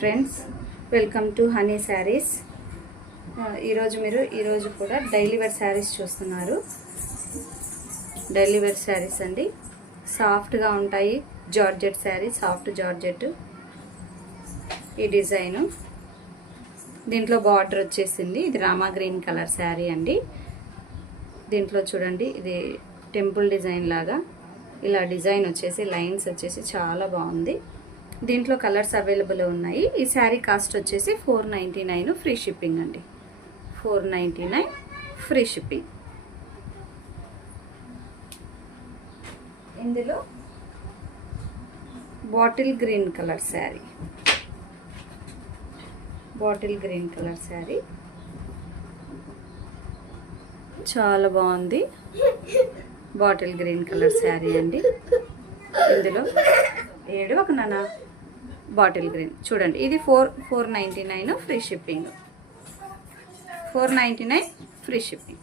Friends, welcome to honey saris. ఈరోజు కూడా daily wear saris చూస్తున్నారు. డైలీ వేర్ శారీస్ అండి, సాఫ్ట్గా ఉంటాయి. జార్జెట్ శారీ, సాఫ్ట్ జార్జెట్. ఈ డిజైను దీంట్లో బార్డర్ వచ్చేసింది. ఇది రామా గ్రీన్ కలర్ శారీ అండి. దీంట్లో చూడండి, ఇది టెంపుల్ డిజైన్ లాగా ఇలా డిజైన్ వచ్చేసి లైన్స్ వచ్చేసి చాలా బాగుంది. దీంట్లో కలర్స్ అవైలబుల్ ఉన్నాయి. ఈ శారీ కాస్ట్ వచ్చేసి 499 ఫ్రీ షిప్పింగ్ అండి. 499 ఫ్రీ షిప్పింగ్. ఇందులో bottle green colour sari, bottle green colour sari చాలా బాగుంది. బాటిల్ గ్రీన్ కలర్ శారీ అండి. ఇందులో ఒక నానా బాటిల్ గ్రీన్ చూడండి. ఇది 499 free shipping. 499 free shipping.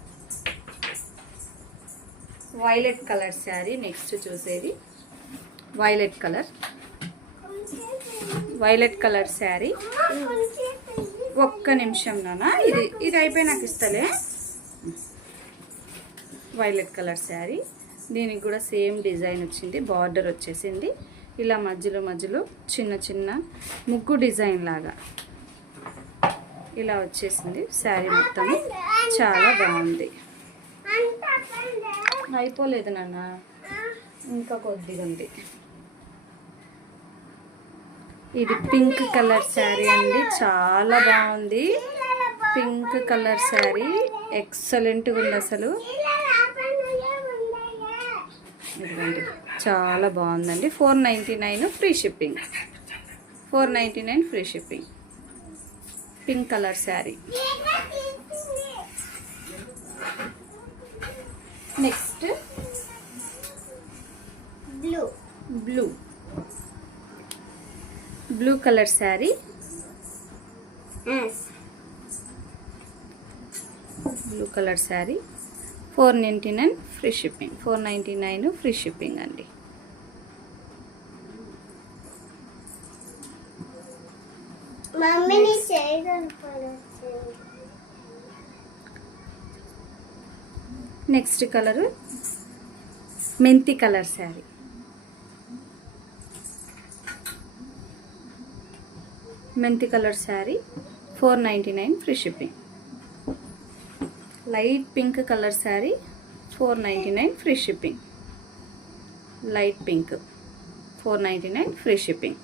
Violet colour sari next చూసేది. Violet colour sari. ఒక్క నిమిషం నానా, ఇది అయిపోయి నాకు ఇస్తలే. Violet colour sari. దీనికి కూడా సేమ్ డిజైన్ వచ్చింది. బార్డర్ వచ్చేసింది. ఇలా మధ్యలో చిన్న చిన్న ముగ్గు డిజైన్ లాగా ఇలా వచ్చేసింది. శారీ మొత్తం చాలా బాగుంది. అయిపోలేదు నాన్న, ఇంకా కొద్దిగా ఉంది. ఇది పింక్ కలర్ శారీ అండి, చాలా బాగుంది. పింక్ కలర్ శారీ ఎక్సలెంట్గా ఉంది అసలు. ఇదిగోండి, చాలా బాగుందండి. 499 free shipping. 499 free shipping. Pink colour sari. Next blue colour sari. Blue colour sari 499 free shipping. 499 free shipping అండి. నెక్స్ట్ కలరు మెంతి కలర్ శారీ. మెంతి కలర్ sari 499 free shipping. Light pink colour sari 499 free shipping. Light pink 499 free shipping.